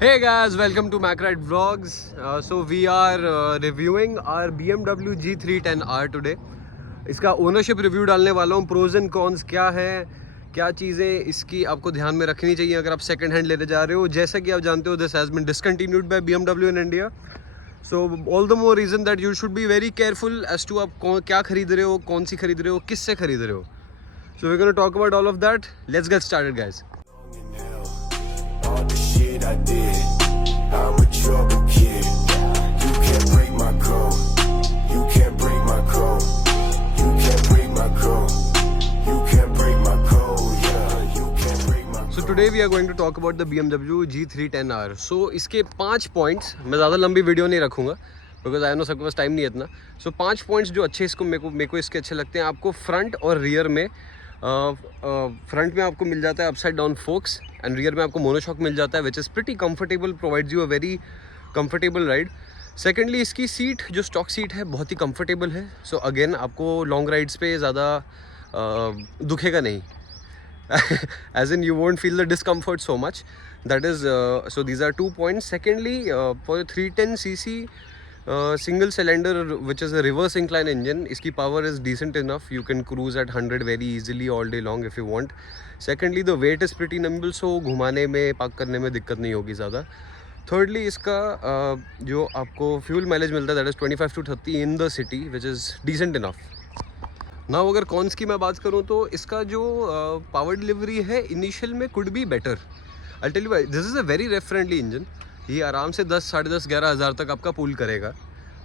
Hey guys, welcome to MacRide Vlogs. So we are reviewing our BMW G310R today. इसका ownership review डालने वाला हूँ. Pros and cons क्या है, क्या चीज़ें इसकी आपको ध्यान में रखनी चाहिए अगर आप सेकंड हैंड लेने जा रहे हो. जैसा कि आप जानते हो, this has been discontinued by BMW in India. So all the more reason that you should be very careful as to आप क्या खरीद रहे हो, कौन सी खरीद रहे हो, किससे खरीद रहे हो. So we're going to talk about all of that. Let's get started, guys. All the shit I did, I'm a trouble kid. You can't break my code. You can't break my code. You can't break my code. You can't break my code. Yeah, you can't break my code. So today we are going to talk about the BMW G310R. So इसके 5 points, मैं ज़्यादा लंबी video नहीं रखूँगा because I know सबके पास time नहीं है इतना. सो 5 पॉइंट्स जो अच्छे इसको मेरे को इसके अच्छे लगते हैं. आपको फ्रंट और रियर में फ्रंट में आपको मिल जाता है upside down focus and rear में आपको मोनोशॉक मिल जाता है which is pretty comfortable, provides you a very comfortable ride. Secondly इसकी सीट जो स्टॉक सीट है बहुत ही कंफर्टेबल है. सो अगेन आपको लॉन्ग राइड्स पे ज़्यादा दुखेगा नहीं. as in you won't feel the discomfort so much. That is so these are 2 points. Secondly, for the 310cc single cylinder which is a reverse incline engine, iski power is decent enough. You can cruise at 100 very easily all day long if you want. Secondly, the weight is pretty nimble, so घुमाने में park करने में दिक्कत नहीं होगी ज़्यादा. Thirdly, इसका जो आपको फ्यूल माइलेज मिलता है that is 25 to 30 in the city which is decent enough. ना अगर कॉन्स की मैं बात करूँ तो इसका जो पावर डिलीवरी है इनिशियल में could be better. I tell you this is a very rev friendly engine. ये आराम से 10, 10.5, 11 हज़ार तक आपका पुल करेगा,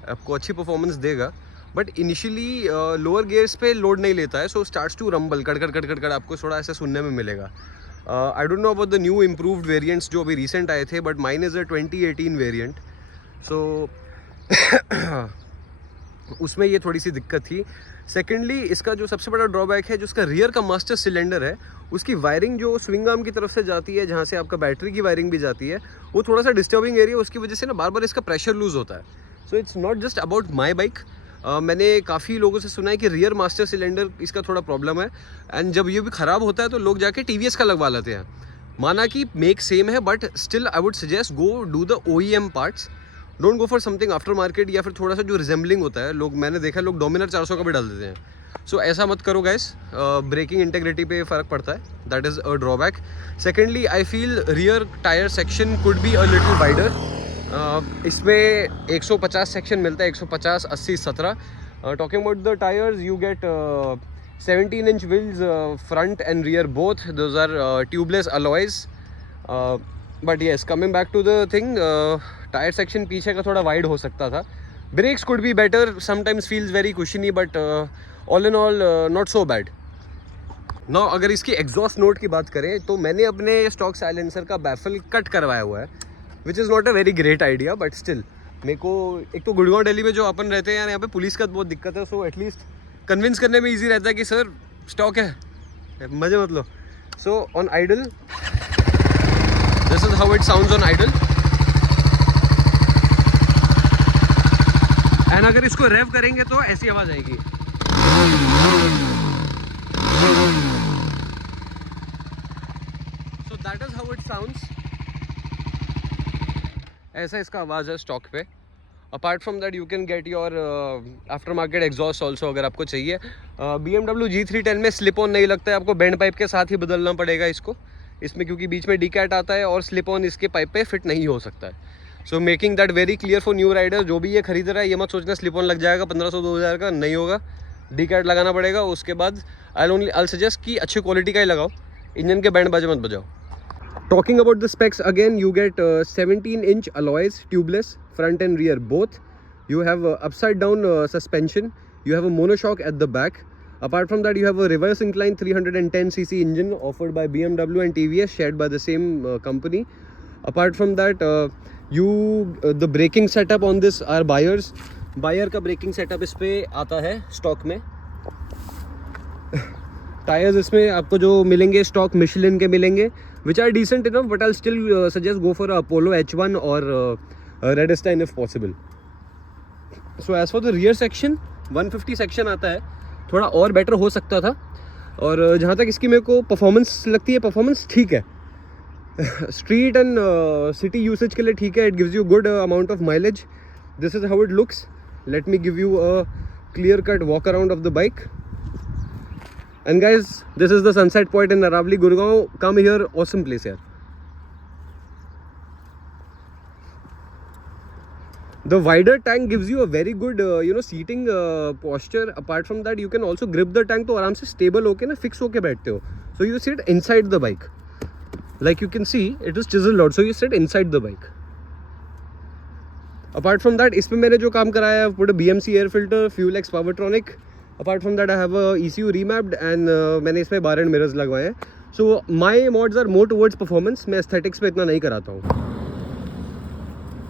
आपको अच्छी परफॉर्मेंस देगा. बट इनिशियली लोअर गियर्स पे लोड नहीं लेता है. सो स्टार्ट्स टू रंबल, कड़ आपको थोड़ा ऐसा सुनने में मिलेगा. I don't know about the new improved variants जो अभी रिसेंट आए थे, but mine is a 2018 variant. So उसमें ये थोड़ी सी दिक्कत थी. सेकेंडली इसका जो सबसे बड़ा ड्रॉबैक है, जो उसका रियर का मास्टर सिलेंडर है, उसकी वायरिंग जो स्विंग आर्म की तरफ से जाती है, जहाँ से आपका बैटरी की वायरिंग भी जाती है, वो थोड़ा सा डिस्टर्बिंग एरिया. उसकी वजह से ना बार बार इसका प्रेशर लूज़ होता है. So it's not just about my bike. मैंने काफ़ी लोगों से सुना है कि रियर मास्टर सिलेंडर इसका थोड़ा प्रॉब्लम है. एंड जब ये भी ख़राब होता है तो लोग जाके TVS का लगवा लेते हैं. माना कि मेक सेम है, but still I would suggest go do the OEM parts. Don't go for something after market या फिर थोड़ा सा जो रिजेंबलिंग होता है. लोग, मैंने देखा लोग डोमिनर 400 का भी डाल देते हैं. सो ऐसा मत करो गाइस. ब्रेकिंग इंटेग्रिटी पे फ़र्क पड़ता है. That is a drawback. Secondly I feel rear tyre section could be a little wider. इसमें 150 सेक्शन मिलता है, 150, 80, 17. Talking about the tyres, you get 17-inch wheels front and rear both. Those are tubeless alloys. But yes, coming back to the thing, tyre section पीछे का थोड़ा wide हो सकता था. Brakes could be better, sometimes feels very cushiony, but all in all not so bad. Now अगर इसकी exhaust note की बात करें तो मैंने अपने स्टॉक साइलेंसर का बैफल कट करवाया हुआ है, which is not a very great idea. But still मेरे को, एक तो गुड़गांव दिल्ली में जो अपन रहते हैं यार, यहाँ पे पुलिस का बहुत दिक्कत है. सो एटलीस्ट कन्विंस करने में ईजी रहता है कि सर स्टॉक है, मजे मत लो. So on idle this is how it sounds on idle. And अगर इसको रेव करेंगे तो ऐसी आवाज आएगी. So that is how it sounds. ऐसा इसका आवाज़ है स्टॉक पे. Apart from that you can get your aftermarket exhaust also अगर आपको चाहिए. BMW G310 में स्लिप ऑन नहीं लगता है, आपको बैंड पाइप के साथ ही बदलना पड़ेगा इसको. इसमें क्योंकि बीच में डीकैट आता है और स्लिप ऑन इसके पाइप पे फिट नहीं हो सकता है. So making that very clear for new rider. जो भी ये खरीद रहा है ये मत सोचना स्लिप ऑन लग जाएगा 1500-2000 का, नहीं होगा. डीकैट लगाना पड़ेगा. उसके बाद आई सजेस्ट कि अच्छी क्वालिटी का ही लगाओ, इंजन के बैंड बाजे मत बजाओ. Talking about the specs again, you get 17-inch alloys, tubeless, front and rear both. You have upside down suspension. You have a monoshock at the back. Apart from that, you have a reverse incline 310cc engine offered by BMW and TVS, shared by the same company. Apart from that, the braking setup on this are Bayer's. Bayer का braking setup इस पे आता है stock में. Tyres इसमें आपको जो मिलेंगे स्टॉक मिशलिन के मिलेंगे, which are decent enough, but I still suggest go for Apollo H1 और रेडस्टाइन if possible. So as for the rear section 150 section आता है, थोड़ा और बेटर हो सकता था. और जहाँ तक इसकी मेरे को परफॉर्मेंस लगती है, परफॉर्मेंस ठीक है. स्ट्रीट एंड सिटी यूसेज के लिए ठीक है, it gives you good amount of mileage. This is how it looks. Let me give you a clear cut walk around of the bike. And guys, this is the sunset point in Aravali Gurgaon. Come here, awesome place यार. The wider tank gives you a very good seating posture. Apart from that, you can also grip the tank तो आराम से stable होके ना fix होके बैठते हो. So you sit inside the bike. Like you can see, it is chiseled out. So you sit inside the bike. Apart from that, इस पे मैंने जो काम कराया है, put a BMC air filter, Fuel X Powertronic. Apart from that, I have a ECU remapped and मैंने इसमें bar and mirrors लगवाए हैं. So my mods are more towards performance. मैं aesthetics पे इतना नहीं कराता हूँ.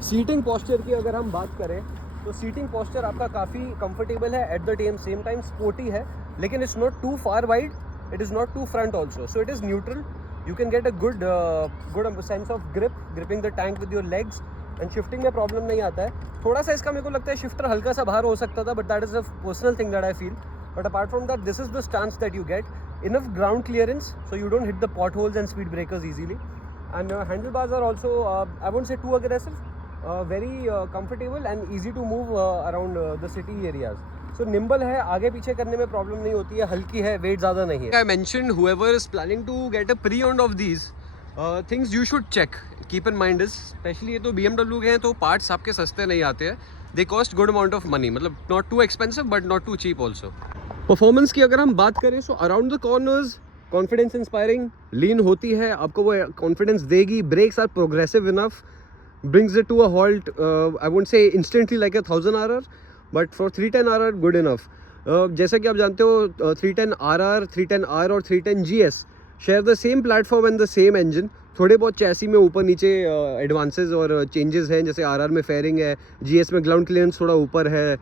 सीटिंग पोस्चर की अगर हम बात करें तो सीटिंग पोस्चर आपका काफ़ी कंफर्टेबल है, at the same time sporty है, लेकिन it's not too far wide, it is not too front also. So it is neutral. You can get a good sense of gripping the tank with your legs. And shifting में problem नहीं आता है. थोड़ा सा इसका मेरे को लगता है शिफ्टर हल्का सा बाहर हो सकता था, but that is a personal thing that I feel. But apart from that, this is the stance that you get. Enough ground clearance so you don't hit the potholes and speed breakers easily. And handlebars are also, I won't say too aggressive. very comfortable and easy to move around the city areas. So nimble है, आगे पीछे करने में problem नहीं होती है, हल्की है, वेट ज़्यादा नहीं है. I mentioned whoever is planning to get a pre-owned of these things you should check. Keep in mind is, especially ये तो BMW के हैं तो parts आपके सस्ते नहीं आते हैं. They cost good amount of money. मतलब not too expensive but not too cheap also. Performance की अगर हम बात करें so around the corners confidence inspiring, lean होती है, आपको वो confidence देगी. Brakes are progressive enough. Brings it to a halt, I won't say instantly like a 1000 RR, but for 310 RR good enough. जैसा कि आप जानते हो 310 RR, 310R और 310 GS share the same platform and the same engine. थोड़े बहुत chassis में ऊपर नीचे एडवांसेस और चेंजेस हैं, जैसे RR में फेयरिंग है, GS में ग्राउंड क्लियरेंस थोड़ा ऊपर है,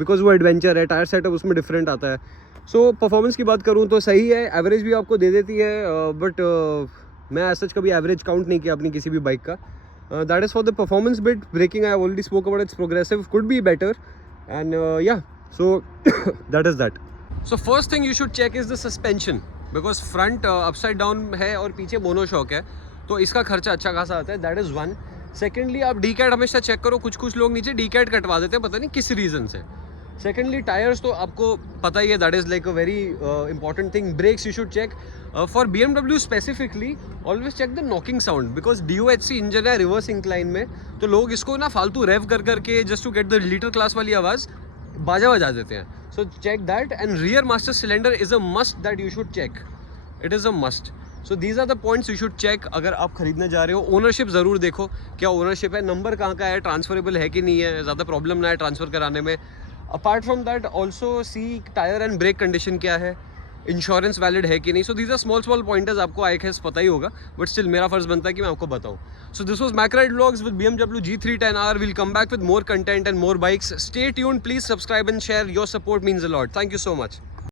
बिकॉज वो एडवेंचर है. टायर सेटअप उसमें डिफरेंट आता है. सो परफॉर्मेंस की बात करूँ तो सही है, एवरेज भी आपको दे देती है, बट मैं एज सच कभी एवरेज काउंट नहीं किया अपनी किसी भी बाइक का. That is for the performance bit. Braking I already spoke about, it's progressive, could be better, and yeah, so that is that. So first thing you should check is the suspension, because front upside down है और पीछे monoshock है, तो इसका खर्चा अच्छा खासा आता है. That is one. Secondly, आप D-CAT हमेशा चेक करो. कुछ लोग नीचे D-CAT कटवा देते हैं, पता नहीं किस रीज़न से. Secondly, टायर्स तो आपको पता ही है, that is like a very important thing. Brakes you should check. For BMW specifically, always check the knocking sound, because DOHC engine है रिवर्स इंक्लाइन में, तो लोग इसको ना फालतू रेव करके just to get the litre class वाली आवाज़ बाजा बजा देते हैं. So check that. And rear master cylinder is a must that you should check. It is a must. So these are the points you should check अगर आप खरीदने जा रहे हो. ओनरशिप ज़रूर देखो, क्या ओनरशिप है, नंबर कहाँ का है, ट्रांसफरेबल है कि नहीं है, ज़्यादा प्रॉब्लम ना है ट्रांसफ़र कराने में. Apart from that also see tyre and brake condition क्या है, इंश्योरेंस वैलिड है कि नहीं. So these are small pointers, आपको आई गेस पता ही होगा, बट स्टिल मेरा फर्ज बनता है कि मैं आपको बताऊँ. So this was Macride vlogs with BMW G310R. Will come back with more content and more bikes. Stay tuned, please subscribe and share. Your support means a lot. Thank you so much.